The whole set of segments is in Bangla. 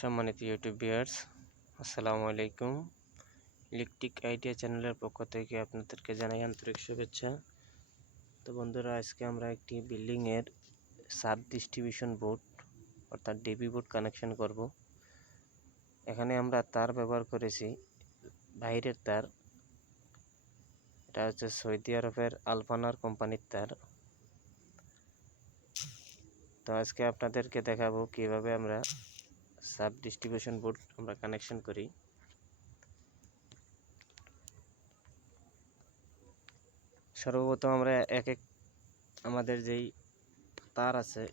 সম্মানিত ইউটিউব ভিউয়ার্স, আসসালামু আলাইকুম। ইলেকট্রিক আইডিয়া চ্যানেলের পক্ষ থেকে আপনাদেরকে জানাই আন্তরিক শুভেচ্ছা। তো বন্ধুরা, আজকে আমরা একটি বিল্ডিংয়ের সাব ডিস্ট্রিবিউশন বোর্ড অর্থাৎ ডিবি বোর্ড কানেকশন করব। এখানে আমরা তার ব্যবহার করেছি বাইরের তার। এটা হচ্ছে সৌদি আরবের আলফানার কোম্পানির তার। তো আজকে আপনাদেরকে দেখাবো কিভাবে আমরা সাব ডিস্ট্রিবিউশন বোর্ড আমরা কানেকশন করি। সর্বপ্রথম আমরা আমাদের যেই তার আছে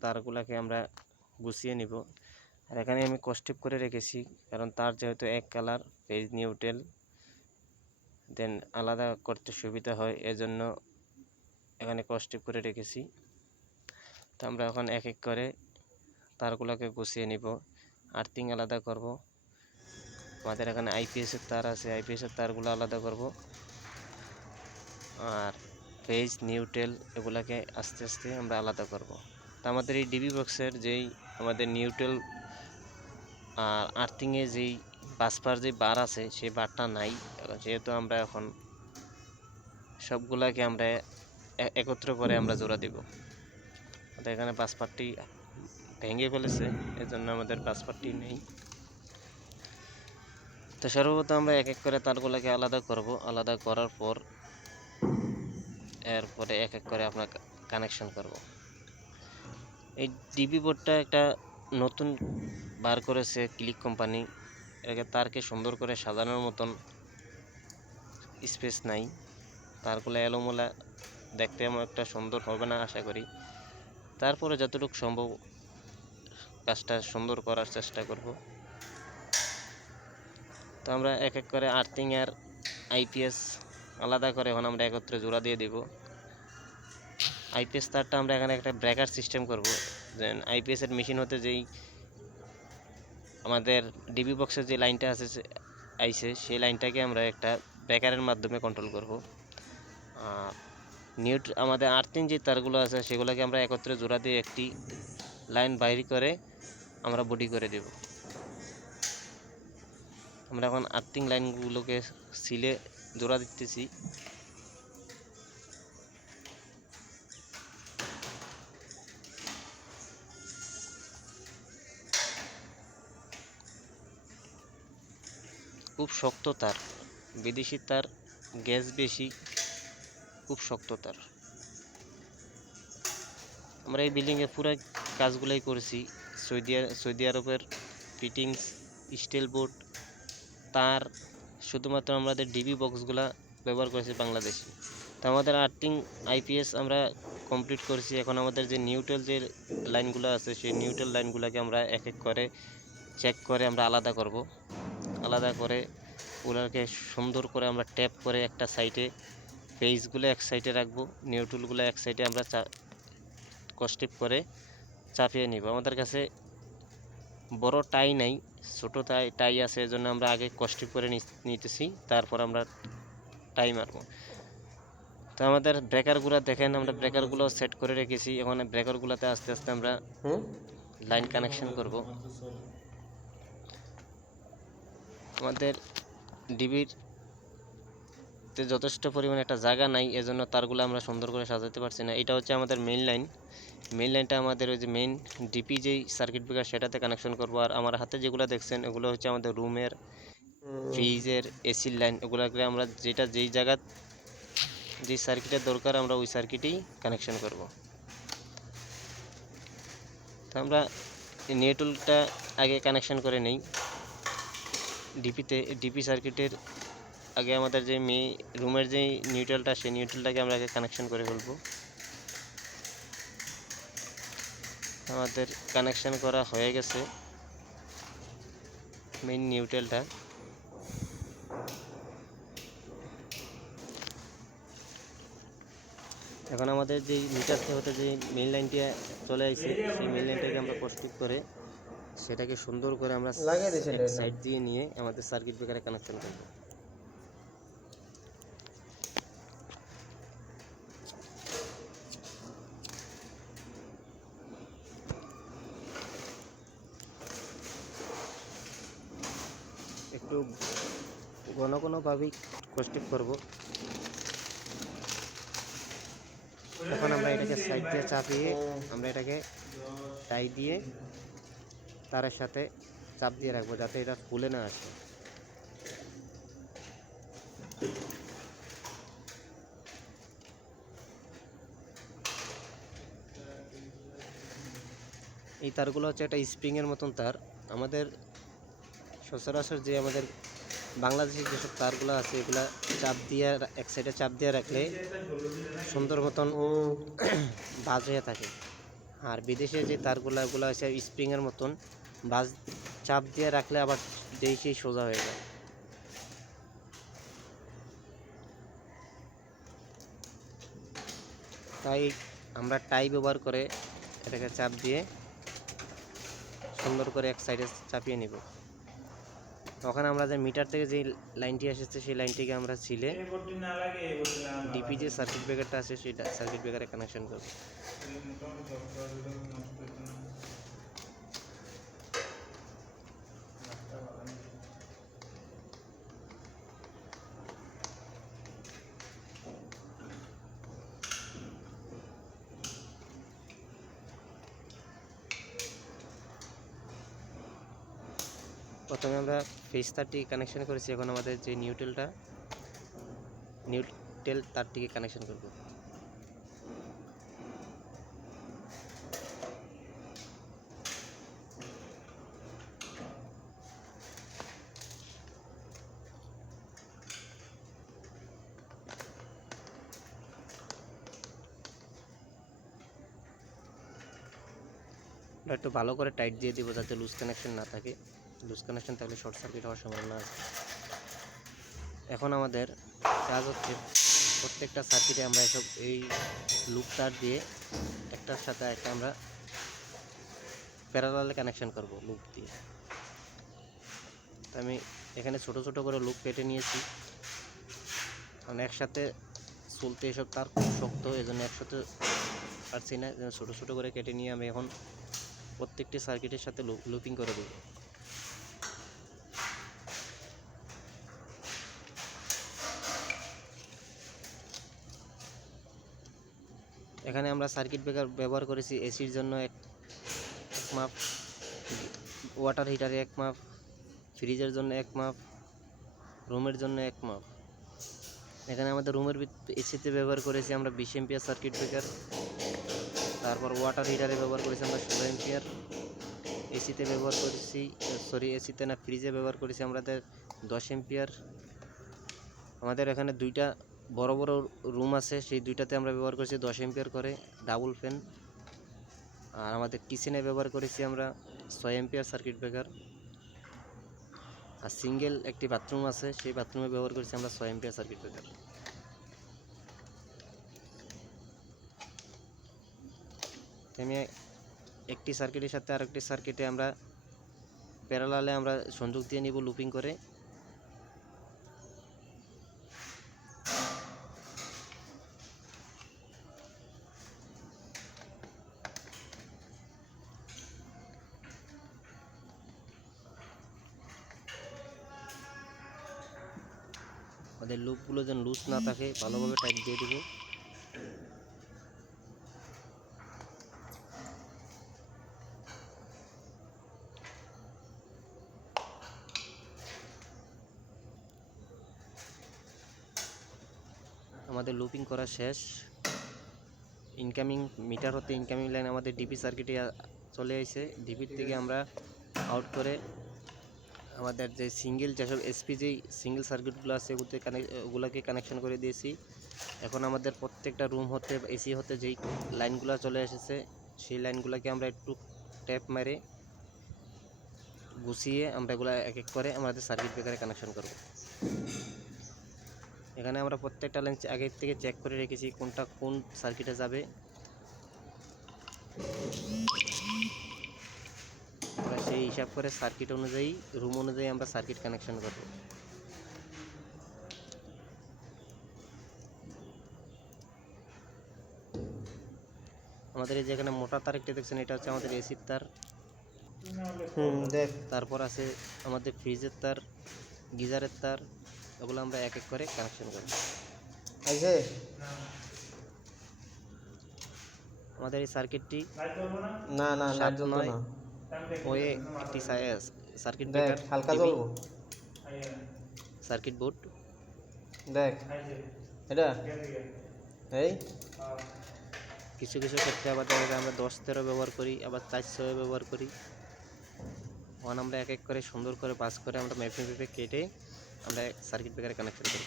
তারগুলাকে আমরা গুছিয়ে নিব। আর এখানে আমি কস্টেপ করে রেখেছি, কারণ তার যেহেতু এক কালার, পেজ নিউট্রাল, দেন আলাদা করতে সুবিধা হয়, এজন্য এখানে কস্টেপ করে রেখেছি। তো আমরা এখন এক এক করে তারগুলোকে গুছিয়ে নিব। আর্থিং আলাদা করব। আমাদের এখানে আইপিএসের তার আছে, আইপিএসের তারগুলো আলাদা করব। আর পেজ নিউট্রাল এগুলাকে আস্তে আস্তে আমরা আলাদা করব। তো আমাদের এই ডিবি বক্সের যেই আমাদের নিউট্রাল আর আর্থিংয়ে যেই বাসপার যে বার আছে সেই বারটা নাই, যেহেতু আমরা এখন সবগুলাকে আমরা একত্র করে আমরা জোড়া দিব। তো এখানে বাসপারটি ভেঙে ফেলেছে, এজন্য আমাদের বাসপারটি নেই। তো সর্বপ্রথম আমরা এক এক করে তারগুলোকে আলাদা করব। আলাদা করার পর এরপরে এক এক করে আপনার কানেকশন করব। এই ডিবি বোর্ডটা একটা নতুন বার করেছে ক্লিক কোম্পানি। এটাকে তারকে সুন্দর করে সাজানোর মতন স্পেস নাই। তারগুলো এলোমেলা, দেখতে এমন একটা সুন্দর হবে না আশা করি। তারপরে যতটুকু সম্ভব কাজটা সুন্দর করার চেষ্টা করব। তো আমরা এক এক করে আর্থিং আর আইপিএস আলাদা করে এখন আমরা একত্রে জোড়া দিয়ে দিব। আইপিএস তারটা আমরা এখানে একটা ব্রেকার সিস্টেম করব। দেন আইপিএসের মেশিন হতে যেই আমাদের ডিবি বক্সের যে লাইনটা আছে সেই লাইনটাকে আমরা একটা ব্রেকারের মাধ্যমে কন্ট্রোল করব। আমাদের আর্থিং যে তারগুলো আছে সেগুলোকে আমরা একত্রে জোড়া দিয়ে একটি লাইন বাইর করে আমরা বডি করে দেব। আমরা এখন আর্থিং লাইনগুলোকে সিলে জোড়া দিতেছি। খুব শক্ত তার, বিদেশি তার, গ্যাস বেশি, খুব শক্ত তার। আমরা এই বিল্ডিংয়ে পুরো কাজগুলাই করেছি। সৌদি আরবের ফিটিংস, স্টিল বোর্ড, তার, শুধুমাত্র আমাদের ডিবি বক্সগুলা ব্যবহার করেছি বাংলাদেশে। তো আমাদের আর্থিং আইপিএস আমরা কমপ্লিট করেছি। এখন আমাদের যে নিউট্রাল যে লাইনগুলো আছে সেই নিউট্রাল লাইনগুলোকে আমরা এক এক করে চেক করে আমরা আলাদা করব। আলাদা করে ওগুলোকে সুন্দর করে আমরা ট্যাপ করে একটা সাইডে, পেজগুলো এক সাইডে রাখবো, নিউট্রালগুলো এক সাইডে আমরা কস্টেপ করে চাপিয়ে নিব। আমাদের কাছে বড় টাই নাই, ছোট টাই আছে, এজন্য আমরা আগে কস্টেপ করে নিতেছি, তারপর আমরা টাই মারবো। তো আমাদের ব্রেকারগুলো দেখেন, আমরা ব্রেকারগুলো সেট করে রেখেছি। এখন ব্রেকারগুলোতে আস্তে আস্তে আমরা লাইন কানেকশন করব। আমাদের ডিবির যথেষ্ট পরিমাণে একটা জায়গা নাই, এজন্য তারগুলো আমরা সুন্দর করে সাজাতে পারছি না। এটা হচ্ছে আমাদের মেইন লাইন। মেইন লাইনটা আমাদের ওই যে মেইন ডিপি যেই সার্কিট ব্রেকার সেটাতে কানেকশন করব। আর আমার হাতে যেগুলো দেখছেন এগুলো হচ্ছে আমাদের রুমের, ফ্রিজের, এসির লাইন। এগুলোকে আমরা যেই জায়গা যেই সার্কিটের দরকার আমরা ওই সার্কিটেই কানেকশন করব। তো আমরা নিউট্রালটা আগে কানেকশন করে নেই। ডিপি সার্কিটের আগে আমাদের যে রুমের যে নিউট্রালটা, সেই নিউট্রালটাকে আমরা আগে কানেকশন করে ফেলবো। আমাদের কানেকশন করা হয়ে গেছে মেইন নিউট্রালটা। এখন আমাদের যে মিটার হতে যে মেইন লাইনটি চলে আসছে সেই মেইন লাইনটাকে আমরা কস্টিপ করে সেটাকে সুন্দর করে আমরা সাইড দিয়ে নিয়ে আমাদের সার্কিট ব্রেকারে কানেকশন করব। একটু ঘন ঘনভাবেই কষ্টিপ করব। এখন আমরা এটাকে সাইড দিয়ে চাপিয়ে আমরা এটাকে টাই দিয়ে তারের সাথে চাপ দিয়ে রাখবো যাতে এটা ফুলে না আসে। এই তারগুলো হচ্ছে একটা স্প্রিংয়ের মতন তার। আমাদের সচরাচর যে আমাদের বাংলাদেশের যেসব তারগুলো আছে এগুলা চাপ দিয়ে এক সাইডে চাপ দিয়ে রাখলে সুন্দর মতন ভাঁজ হয়ে থাকে। আর বিদেশে যে তারগুলো ওগুলো হচ্ছে স্প্রিংয়ের মতন, ভাঁজ চাপ দিয়ে রাখলে আবার যেই সোজা হয়ে যায়। তাই আমরা টাই ব্যবহার করে এটাকে চাপ দিয়ে সুন্দর করে এক সাইডে চাপিয়ে নিব। তখন আমরা যে মিটার থেকে যে লাইনটি এসেছে সেই লাইনটিকে আমরা ছিলে ডিপি যে সার্কিট ব্রেকারটা আছে সেই সার্কিট ব্রেকারে কানেকশন করব। প্রথমে আমরা ফেজ তারটি কানেকশন করেছি, এখন আমাদের যে নিউট্রাল তারটিকে কানেকশন করব। একটু ভালো করে টাইট দিয়ে দিব যাতে লুজ কানেকশন না থাকে। লুজ কানেকশন থাকলে শর্ট সার্কিট হওয়ার সম্ভাবনা আছে। এখন আমাদের কাজ হচ্ছে প্রত্যেকটা সার্কিটে আমরা এসব এই লুপ তার দিয়ে একটার সাথে একটা আমরা প্যারালালে কানেকশন করব লুপ দিয়ে। আমি এখানে ছোট ছোট করে লুপ কেটে নিয়েছি, কারণ একসাথে চলতে এসব তার খুব শক্ত, এই জন্য একসাথে পারছি না। ছোট ছোট করে কেটে নিয়ে আমি এখন প্রত্যেকটি সার্কিটের সাথে লুপিং করে দেব। এখানে আমরা সার্কিট ব্রেকার ব্যবহার করেছি এসির জন্য এক মাপ, ওয়াটার হিটারে এক মাপ, ফ্রিজের জন্য এক মাপ, রুমের জন্য এক মাপ। এখানে আমাদের রুমের এসিতে ব্যবহার করেছি আমরা 20 এম্পিয়ার সার্কিট ব্রেকার। তারপর ওয়াটার হিটারে ব্যবহার করেছি আমরা 16 এম্পিয়ার। এসিতে ব্যবহার করেছি, এসিতে না ফ্রিজে ব্যবহার করেছি আমাদের 10 এম্পিয়ার। আমাদের এখানে দুইটা বড় বড় রুম আছে, সেই দুইটাতে আমরা ব্যবহার করেছি 10 এম্পিয়ার করে ডাবল ফ্যান। আর আমাদের কিচেনে ব্যবহার করেছি আমরা 6 এম্পিয়ার সার্কিট ব্রেকার। আর সিঙ্গেল একটি বাথরুম আছে, সেই বাথরুমে ব্যবহার করেছি আমরা 6 এম্পিয়ার সার্কিট ব্রেকার। আমি একটি সার্কিটের সাথে আরেকটি সার্কিটে আমরা প্যারালালে আমরা সংযোগ দিয়ে নিব লুপিং করে। আমাদের লুপগুলো যেন লুজ না থাকে ভালোভাবে টাইট দিয়ে দেব। আমাদের লুপিং করা শেষ। ইনকামিং মিটার হতে ইনকামিং লাইন আমাদের ডিপি সার্কিটে চলে আসে। ডিপির থেকে আমরা আউট করে আমাদের যে যেসব এসপি যেই সিঙ্গেল সার্কিটগুলো আছে ওগুলোকে কানেকশন করে দিয়েছি। এখন আমাদের প্রত্যেকটা রুম হতে এসি হতে যেই লাইনগুলো চলে এসেছে সেই লাইনগুলোকে আমরা একটু ট্যাপ মেরে গুছিয়ে আমরা এগুলো এক এক করে আমাদের সার্কিট ব্রেকারে কানেকশন করব। এখানে আমরা প্রত্যেকটা লাইন আগে থেকে চেক করে রেখেছি কোনটা কোন সার্কিটে যাবে। আমরা সেই হিসাব করে সার্কিট অনুযায়ী রুম অনুযায়ী আমরা সার্কিট কানেকশন করব। আমাদের এই যেখানে মোটা তার একটি দেখছেন, এটা হচ্ছে আমাদের এসির তার। তারপর আছে আমাদের ফ্রিজের তার, গিজারের তার, ওগুলো আমরা এক এক করে কানেকশন করব। আমাদের এই সার্কিটটি না না লাইট 7 জ্বলতো 9 না। ওয়ে একটি সার্কিট দেখ ব্রেকার, হালকা ডিবি, জ্বলবো। Circuit board. দেখ এটা এই কিছু কিছু ক্ষেত্রে আবার দেখা যায় আমরা 10-13 ব্যবহার করি, আবার 4-6 ব্যবহার করি। ওখানে আমরা এক এক করে সুন্দর করে পাস করে আমরা মেপে কেটে আমরা সার্কিট ব্রেকারে কানেকশন করি।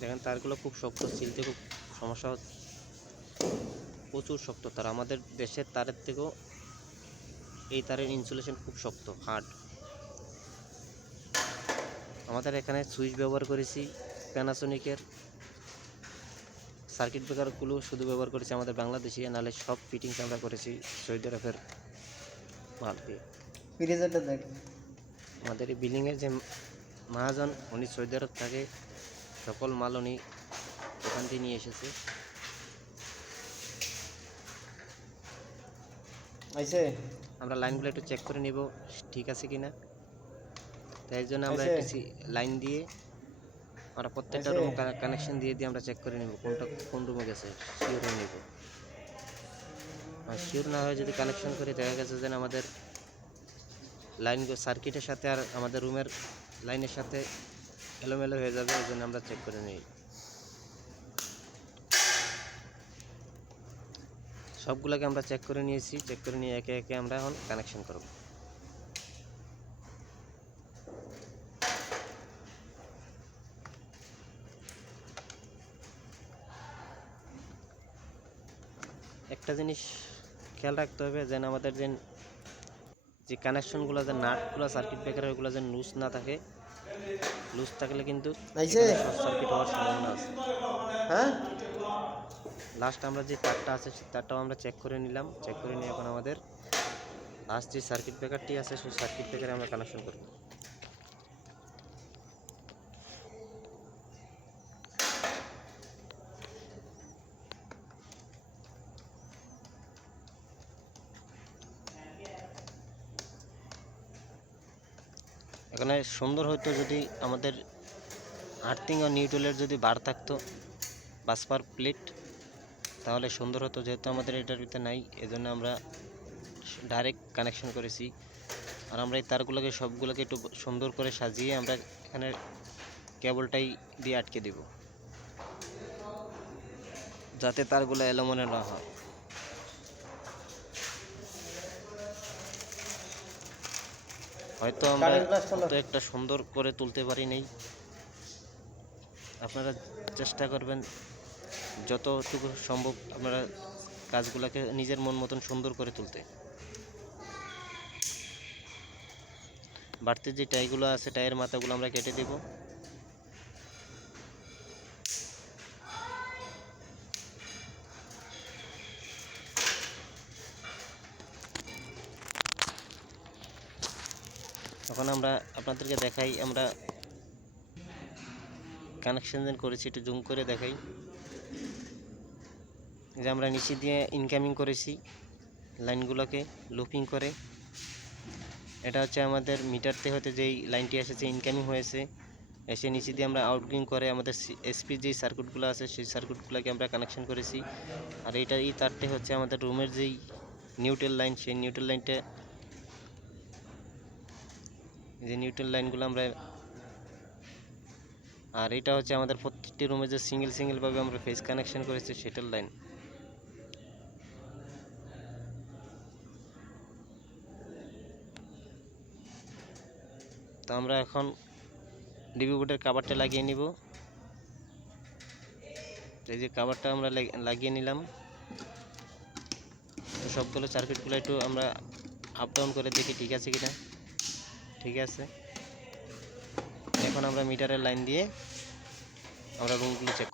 দেখেন তারগুলো খুব শক্ত, ছিলতে খুব সমস্যা হচ্ছে, প্রচুর শক্ত তার। আমাদের দেশের তারের থেকেও এই তারের ইনসুলেশন খুব শক্ত, হার্ড। আমাদের এখানে সুইচ ব্যবহার করেছি প্যানাসোনিকের, সার্কিট ব্রেকারগুলো শুধু ব্যবহার করেছি আমাদের বাংলাদেশি, নাহলে সব ফিটিংস আমরা করেছি সৌদি আরবের মাল দিয়ে। ফ্রিজেরটা দেখ। আমাদের এই বিল্ডিংয়ের যে মহাজন, উনি সৌদি আরব থাকে, সকল মাল উনি ওখান থেকে নিয়ে এসেছে। আইছে আমরা লাইনগুলো একটু চেক করে নিব ঠিক আছে কিনা, তাই জন্য আমরা একটি লাইন দিয়ে আমরা প্রত্যেকটা রুম কানেকশন দিয়ে আমরা চেক করে নেব কোনটা কোন রুমে গেছে, শিওর হয়ে নেব। আর শিওর না হয়ে যদি কানেকশন করি, দেখা গেছে যে আমাদের লাইন সার্কিটের সাথে আর আমাদের রুমের লাইনের সাথে এলোমেলো হয়ে যাবে, ওই জন্য আমরা চেক করে নিই। সবগুলোকে আমরা চেক করে নিয়েছি, চেক করে নিয়ে একে একে আমরা এখন কানেকশন করব। একটা জিনিস খেয়াল রাখতে হবে যেন আমাদের যে কানেকশনগুলো, যে নাটগুলো সার্কিট ব্রেকারের, ওগুলো যেন লুজ না থাকে। লুজ থাকলে কিন্তু শর্ট সার্কিট হওয়ার সম্ভাবনা আছে। হ্যাঁ, লাস্ট আমরা যে তারটা আছে সেই তারটাও আমরা চেক করে নিলাম। চেক করে নিয়ে এখন আমাদের লাস্ট যে সার্কিট ব্রেকারটি আছে সেই সার্কিট ব্রেকারে আমরা কানেকশন করব। এখানে সুন্দর হতো যদি আমাদের আর্থিং ও নিউট্রালের যদি বার থাকতো, বাসপার প্লেট, তাহলে সুন্দর হতো। যেহেতু আমাদের এটার ভিতরে নাই, এজন্য আমরা ডাইরেক্ট কানেকশন করেছি। আর আমরা এই তারগুলোকে সবগুলোকে একটু সুন্দর করে সাজিয়ে আমরা এখানে কেবলটাই দিয়ে আটকে দেব, যাতে তারগুলো এলোমেলো না হয়। হয়তো আমরা তো একটা সুন্দর করে তুলতে পারি নাই, আপনারা চেষ্টা করবেন যতটুকু সম্ভব আপনারা কাজগুলোকে নিজের মন মতন সুন্দর করে তুলতে। বাড়তি যে টাইগুলো আছে, টাইয়ের মাথাগুলো আমরা কেটে দেব। এখন আমরা আপনাদেরকে দেখাই আমরা কানেকশন করেছি, একটু জুম করে দেখাই। যে আমরা নিচে দিয়ে ইনকামিং করেছি লাইনগুলোকে লুপিং করে। এটা হচ্ছে আমাদের মিটারতে হতে যেই লাইনটি এসেছে ইনকামিং হয়েছে, এসে নিচে দিয়ে আমরা আউটগোয়িং করে আমাদের এসপি যেই সার্কিটগুলো আছে সেই সার্কিটগুলোকে আমরা কানেকশন করেছি। আর এই তারটি হচ্ছে আমাদের রুমের যেই নিউট্রাল লাইন, সেই নিউট্রাল লাইনটা, যে নিউট্রাল লাইনগুলো আমরা, আর এটা হচ্ছে আমাদের প্রত্যেকটি রুমে যে সিঙ্গেলভাবে আমরা ফেস কানেকশন করেছি সেটার লাইন। তো আমরা এখন ডিবি বোর্ডের কভারটা লাগিয়ে নিব। এই যে কভারটা আমরা লাগিয়ে নিলাম। তো সবগুলো সার্কিটগুলো একটু আমরা আপ ডাউন করে দেখি ঠিক আছে কিনা। ঠিক আছে, এখন আমরা মিটারের লাইন দিয়ে আমরা রুমগুলো চেক